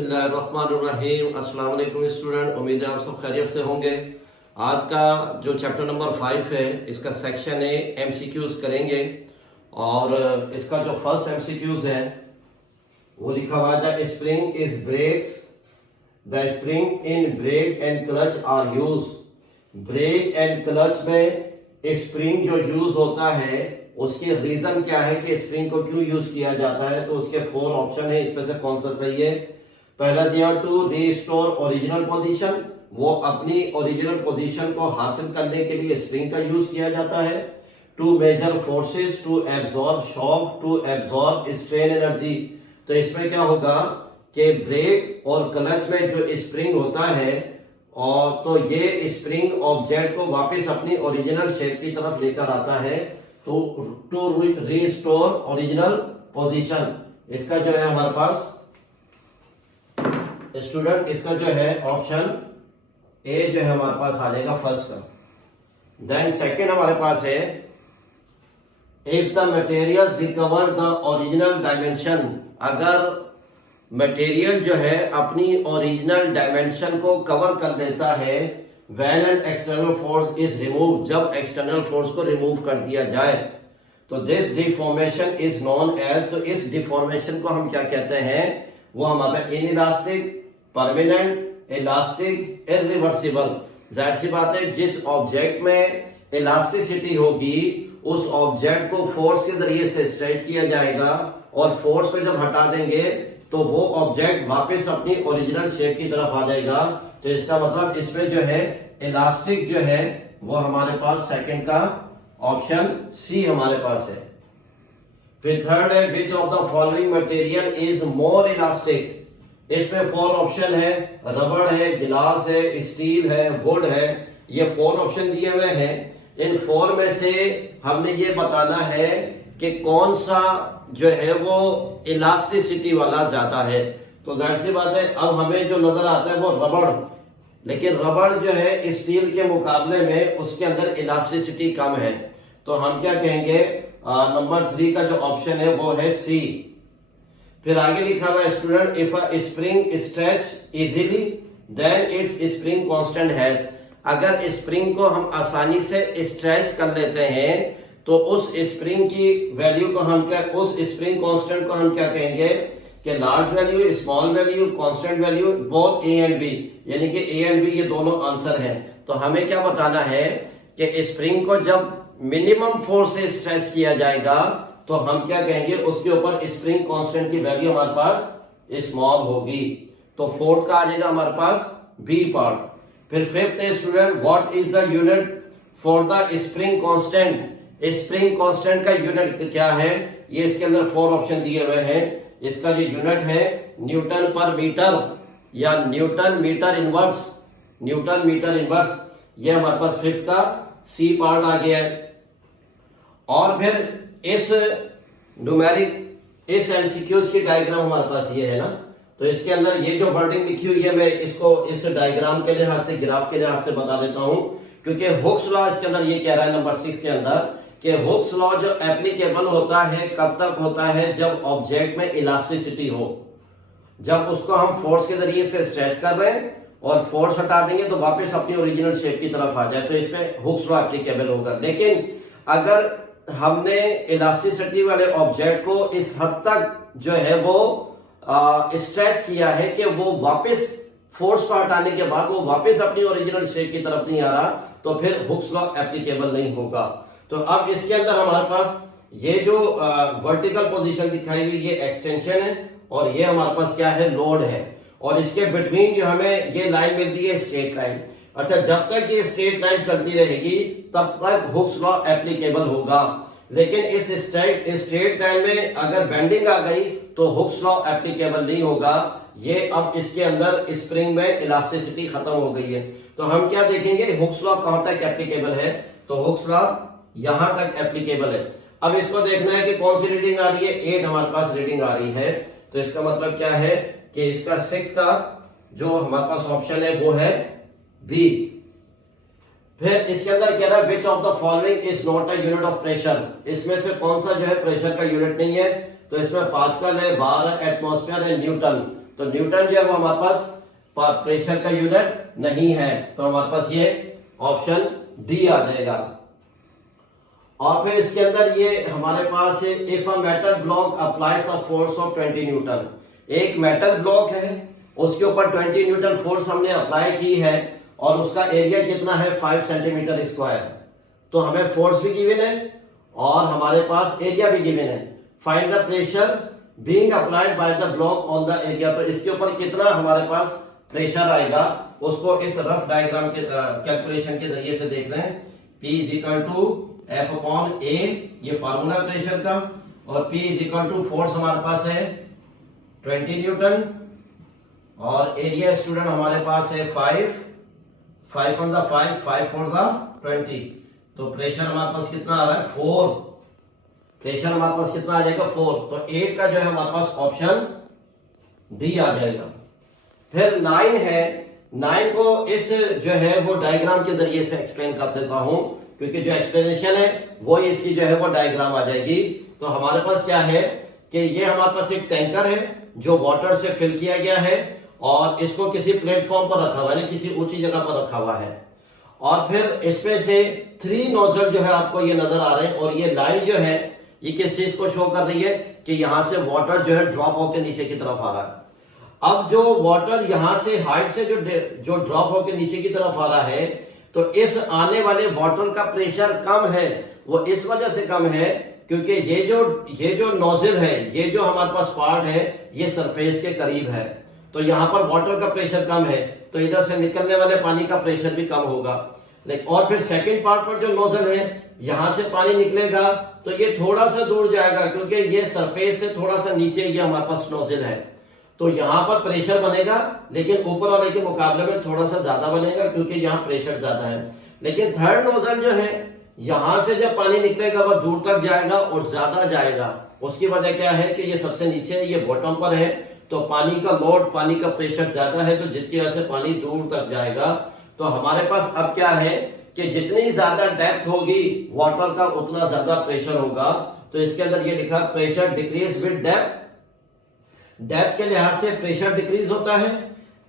बिस्मिल्लाहिर्रहमानिर्रहीम। अस्सलाम वालेकुम स्टूडेंट, उम्मीद है आप सब खैरियत से होंगे। आज का जो चैप्टर नंबर 5 है इसका सेक्शन ए एमसीक्यूज करेंगे और इसका जो फर्स्ट एमसीक्यूज है वो लिखा हुआ है the spring is brakes, the spring in brake and clutch are use. Brake and clutch में स्प्रिंग जो यूज होता है उसकी रीजन क्या है कि स्प्रिंग को क्यों यूज किया जाता है, तो उसके 4 ऑप्शन है, इसमें से कौन सा सही है। पहला दिया टू रीस्टोर ओरिजिनल पोजीशन, वो अपनी ओरिजिनल पोजीशन को हासिल करने के लिए स्प्रिंग का यूज किया जाता है। To major forces, to absorb shock, to absorb strain energy. तो इसमें क्या होगा कि ब्रेक और क्लच में जो स्प्रिंग होता है और तो ये स्प्रिंग ऑब्जेक्ट को वापस अपनी ओरिजिनल शेप की तरफ लेकर आता है। तो टू रीस्टोर ओरिजिनल पोजीशन, इसका जो है हमारे पास स्टूडेंट, इसका जो है ऑप्शन ए जो है हमारे पास आ जाएगा फर्स्ट का। देन सेकंड हमारे पास है if the material recover the original dimension. अगर मटेरियल जो है अपनी ओरिजिनल डायमेंशन को कवर कर लेता है when an external force is remove, जब एक्सटर्नल फोर्स को रिमूव कर दिया जाए तो this deformation is known as, तो इस डिफॉर्मेशन को हम क्या कहते हैं, वो हमारे इनइलास्टिक, परमानेंट, इलास्टिक, इरिवर्सिबल। जाहिर सी बात है जिस ऑब्जेक्ट में इलास्टिसिटी होगी उस ऑब्जेक्ट को फोर्स के जरिए से स्ट्रेच किया जाएगा और फोर्स को जब हटा देंगे तो वो ऑब्जेक्ट वापस अपनी ओरिजिनल शेप की तरफ आ जाएगा। तो इसका मतलब इसमें जो है इलास्टिक जो है वो हमारे पास सेकंड का ऑप्शन सी हमारे पास है। फिर थर्ड है which of the following material is more elastic. इसमें 4 ऑप्शन है, रबड़ है, गिलास है, स्टील है, वुड है। ये 4 ऑप्शन दिए हुए हैं। इन 4 में से हमने ये बताना है कि कौन सा जो है वो इलास्टिसिटी वाला ज्यादा है। तो जाहिर सी बात है अब हमें जो नजर आता है वो रबड़, लेकिन रबड़ जो है स्टील के मुकाबले में उसके अंदर इलास्टिसिटी कम है। तो हम क्या कहेंगे, नंबर 3 का जो ऑप्शन है वो है सी। फिर आगे लिखा हुआ है student if a spring stretch easily then its spring constant has. अगर स्प्रिंग को हम आसानी से स्ट्रेच कर लेते हैं तो उस स्प्रिंग की वैल्यू को हम क्या, उस स्प्रिंग कांस्टेंट को हम क्या कहेंगे कि large value, small value, constant value, both A and B, यानी कि ए एंड बी ये दोनों आंसर हैं। तो हमें क्या बताना है कि स्प्रिंग को जब मिनिमम फोर्स से स्ट्रेच किया जाएगा तो हम क्या कहेंगे, उसके ऊपर स्प्रिंग कांस्टेंट की वैल्यू हमारे पास स्मॉल होगी। तो फोर्थ का आ जाएगा हमारे पास बी पार्ट। फिर फिफ्थ है student what is the unit for the spring constant. Spring constant का यूनिट क्या है, ये इसके अंदर 4 ऑप्शन दिए हुए हैं। इसका जो यूनिट है न्यूटन पर मीटर या newton meter inverse, newton meter inverse, ये हमारे पास फिफ्थ का सी पार्ट आ गया है। और फिर इस न्यूमेरिक, इस एमसीक्यूज की डायग्राम हमारे पास ये है ना, तो इसके अंदर ये जो वर्डिंग लिखी हुई है मैं इसको इस डायग्राम के लिहाज से, ग्राफ के लिहाज से बता देता हूं, क्योंकि हुक्स लॉ इसके अंदर ये कह रहा है नंबर 6 के अंदर कि हुक्स लॉ जो एप्लीकेबल होता है कब तक होता है, जब ऑब्जेक्ट में इलास्टिसिटी हो, जब उसको हम फोर्स के जरिए से स्ट्रेच कर रहे हैं और फोर्स हटा देंगे तो वापस अपनी ओरिजिनल शेप की तरफ आ जाए, तो इसमें हुक्स लॉ एप्लीकेबल होगा। लेकिन अगर हमने इलास्टिसिटी वाले ऑब्जेक्ट को इस हद तक जो है वो स्ट्रेच किया है कि वो वापस फोर्स को हटाने के बाद वो वापस अपनी ओरिजिनल शेप की तरफ नहीं आ रहा, तो फिर हुक्स लॉ एप्लीकेबल नहीं होगा। तो अब इसके अंदर हमारे पास ये जो वर्टिकल पोजीशन दिखाई हुई ये एक्सटेंशन है और ये हमारे पास क्या है, लोड है, और इसके बिटवीन जो हमें ये लाइन मिलती है स्ट्रेट लाइन। अच्छा, जब तक ये स्ट्रेट लाइन चलती रहेगी तब तक हुक्स लॉ एप्लीकेबल होगा, लेकिन इस स्ट्रेट लाइन में अगर बेंडिंग आ गई तो हुक्स लॉ एप्लीकेबल नहीं होगा। ये अब इसके अंदर स्प्रिंग में इलास्टिसिटी खत्म हो गई है। तो हम क्या देखेंगे, हुक्स लॉ कहां तक एप्लीकेबल है, तो हुक्स लॉ यहां तक एप्लीकेबल है। अब इसको देखना है कि कौन सी रीडिंग आ रही है, 8 हमारे पास रीडिंग आ रही है। तो इसका मतलब क्या है कि इसका 6 का जो हमारे पास ऑप्शन है वो है बी। फिर इसके अंदर कह रहा है which of the following is not a unit of pressure. इसमें से कौन सा जो है प्रेशर का यूनिट नहीं है, तो इसमें पास्कल है, बार है, एटमॉस्फेयर है, न्यूटन। तो न्यूटन जो है वो हमारे पास प्रेशर का यूनिट नहीं है, तो हमारे पास ये ऑप्शन डी आ जाएगा। और फिर इसके अंदर ये हमारे पास है, if a metal block applies a force of 20 Newton, एक मेटल ब्लॉक है उसके ऊपर 20 न्यूटन फोर्स हमने अप्लाई की है और उसका एरिया कितना है 5 सेंटीमीटर स्क्वायर, तो हमें फोर्स भी गिवन है और हमारे पास एरिया भी गिवन है। Find the pressure being applied by the block on the area, तो इसके ऊपर कितना हमारे पास प्रेशर आएगा उसको इस रफ डायग्राम के कैलकुलेशन के जरिए से देख रहे हैं। P is equal to F upon A, ये फार्मूला प्रेशर का, और P is equal to force हमारे पास है 20 न्यूटन और एरिया स्टूडेंट हमारे पास है 5 ऑन द 5 फॉर द 20, तो प्रेशर हमारे पास कितना आ रहा है 4, प्रेशर हमारे पास कितना आ जाएगा 4, तो 8 का जो है हमारे पास ऑप्शन डी आ जाएगा। फिर 9 है, 9 को इस जो है वो डायग्राम के जरिए से एक्सप्लेन कर देता हूं, क्योंकि जो एक्सप्लेनेशन है वो इसकी जो है वो डायग्राम आ जाएगी। तो हमारे पास क्या है कि ये हमारे पास एक टैंकर है जो वाटर से फिल किया गया है और इसको किसी प्लेटफॉर्म पर रखा हुआ है, किसी ऊंची जगह पर रखा हुआ है, और फिर इसमें से 3 नोजल जो है आपको ये नजर आ रहे हैं, और ये लाइन जो है ये किस चीज को शो कर रही है कि यहां से वाटर जो है ड्रॉप होकर नीचे की तरफ आ रहा है। अब जो वाटर यहां से हाइट से जो ड्रॉप होकर नीचे की तरफ आ रहा है, तो इस आने वाले वाटर का प्रेशर कम है, वो इस वजह से कम है क्योंकि ये जो नोजल है, ये जो हमारे पास पार्ट है ये सरफेस के करीब है, तो यहाँ पर वाटर का प्रेशर कम है, तो इधर से निकलने वाले पानी का प्रेशर भी कम होगा। और फिर सेकंड पार्ट पर जो नोजल है यहां से पानी निकलेगा तो ये थोड़ा सा दूर जाएगा क्योंकि ये सरफेस से थोड़ा सा नीचे ये हमारे पास नोजल है, तो यहां पर प्रेशर बनेगा लेकिन ऊपर वाले के मुकाबले में थोड़ा सा ज्यादा बनेगा क्योंकि यहाँ प्रेशर ज्यादा है। लेकिन थर्ड नोजल जो है यहां से जब पानी निकलेगा वह दूर तक जाएगा और ज्यादा जाएगा, उसकी वजह क्या है कि ये सबसे नीचे है, ये बॉटम पर है, तो पानी का लोड, पानी का प्रेशर ज्यादा है, तो जिसकी वजह से पानी दूर तक जाएगा। तो हमारे पास अब क्या है कि जितनी ज्यादा डेप्थ होगी वाटर का उतना ज्यादा प्रेशर होगा, तो इसके अंदर ये लिखा pressure decrease with depth, depth के लिहाज से प्रेशर डिक्रीज होता है,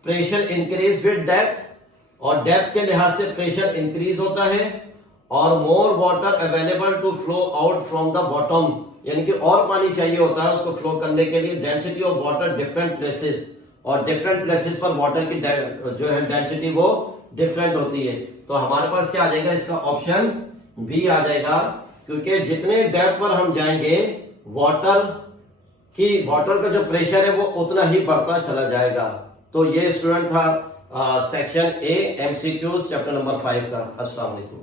प्रेशर इंक्रीज विद डेप्थ, और डेप्थ के लिहाज से प्रेशर इंक्रीज होता है, और more water available to flow out from the bottom, यानी कि और पानी चाहिए होता है उसको फ्लो करने के लिए। Density of water different places, और डिफरेंट प्लेसेस पर वाटर की जो है डेंसिटी वो डिफरेंट होती है, तो हमारे पास क्या आ जाएगा, इसका ऑप्शन बी आ जाएगा, क्योंकि जितने डेप्थ पर हम जाएंगे वाटर का जो प्रेशर है वो उतना ही बढ़ता चला जाएगा। तो ये स्टूडेंट था section A MCQs chapter number 5 का। अस्सलाम वालेकुम।